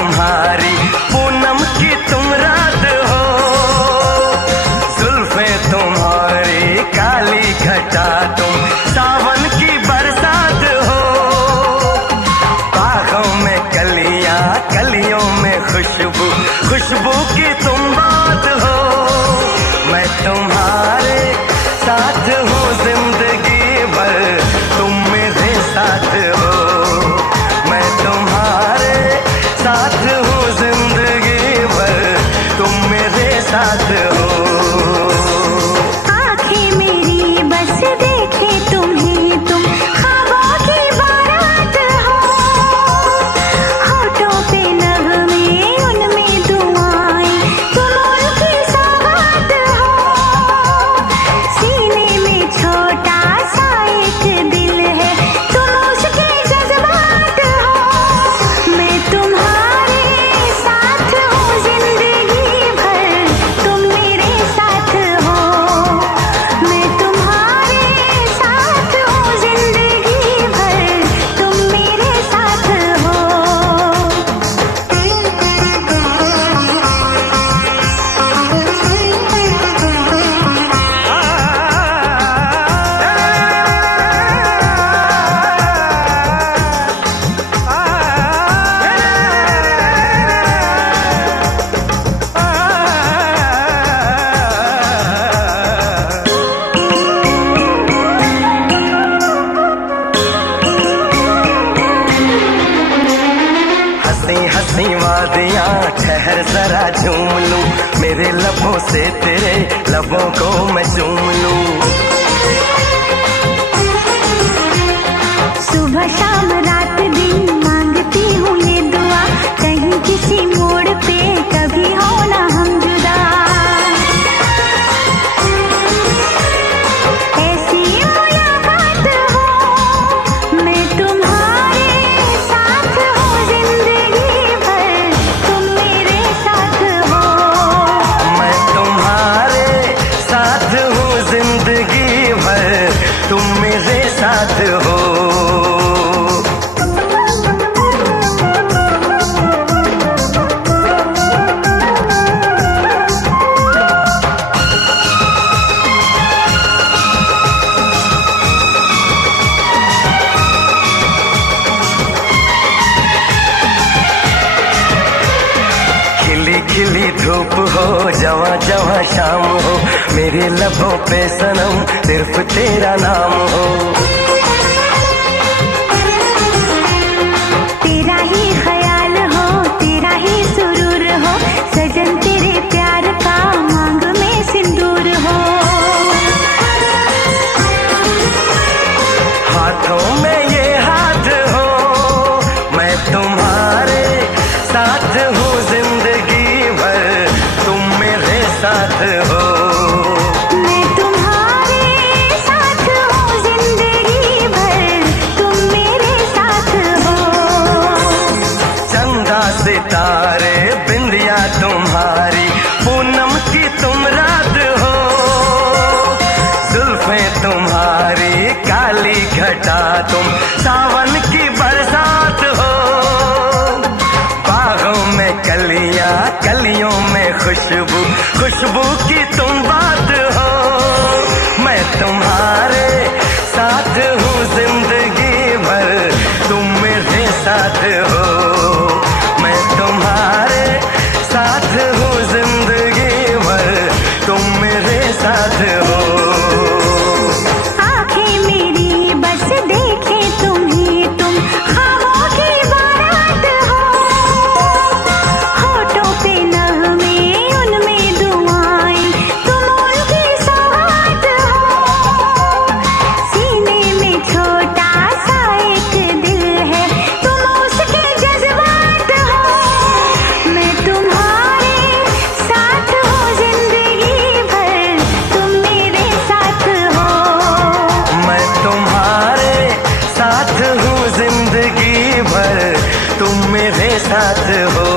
तुम्हारी पूनम की तुम रात हो, जुल्फे तुम्हारी काली घटा तुम सावन की बरसात हो, बागों में कलियां कलियों में खुशबू खुशबू की तुम बात हो। मैं तुम्हारे साथ हूँ जिंदगी भर, तुम मेरे साथ हो। मैं तुम्हारे साथ हूँ जिंदगी भर, तुम मेरे साथ हो। आंखें मेरी बस देखे तुम्हें, तुम ख्वाबों की बारात हो, होठों पे नगमे उनमें दुआएं, तुम उनकी सौगात हो। सीने में छोटा सा एक दिल है, तुम उसके जज्बात हो। मैं तुम्हारे साथ हूँ जिंदगी भर, तुम मेरे साथ हो। मैं तुम्हारे साथ हूँ जिंदगी भर, तुम मेरे साथ हो। हंसी हंसी वादियाँ ठहर जरा झूम लूं, मेरे लबों से तेरे लबों को मैं चूम लूं। सुबह शाम रात दिन मांगती हूँ ये दुआ, कहीं किसी मोड़ पे कभी हो ना हम जुदा। ऐसी मुलाकात हो, मैं तुम्हारे साथ हूँ जिंदगी भर, तुम मेरे साथ हो। मैं तुम्हारे साथ हूँ जिंदगी भर, तुम मेरे साथ हो। खिली खिली धूप हो जवां जवां शाम हो, मेरे लबों पे सनम सिर्फ तेरा नाम हो। तेरा ही ख्याल हो, तेरा ही सुरूर हो, सजन तेरे प्यार का मांग में सिंदूर हो। हाथों में ये हाथ हो, मैं तुम्हारे साथ हूँ जिंदगी भर, तुम मेरे साथ हो। मैं तुम्हारे साथ हूँ जिंदगी भर, तुम मेरे साथ हो। चंदा सितारे बिंदिया तुम्हारी पूनम की तुम रात हो, जुल्फे तुम्हारी काली घटा तुम सावन की बरसात हो, बागों में कलियां कलियों में खुशबू खुशबू की तुम बात हो। मैं तुम्हारे साथ हूँ जिंदगी भर, तुम मेरे साथ हो। मैं तुम्हारे साथ हूँ जिंदगी भर, तुम मेरे साथ हो। आंखें मेरी बस देखे तुम्हें, तुम ख्वाबों की बारात हो, होठों पे नगमे उनमें दुआएं, तुम उनकी सौगात हो। सीने में छोटा सा एक दिल है, तुम उसके जज्बात हो। मैं तुम्हारे साथ हूँ जिंदगी भर, तुम मेरे साथ हो। मैं तुम्हारे साथ हूँ जिंदगी भर, तुम मेरे साथ हो।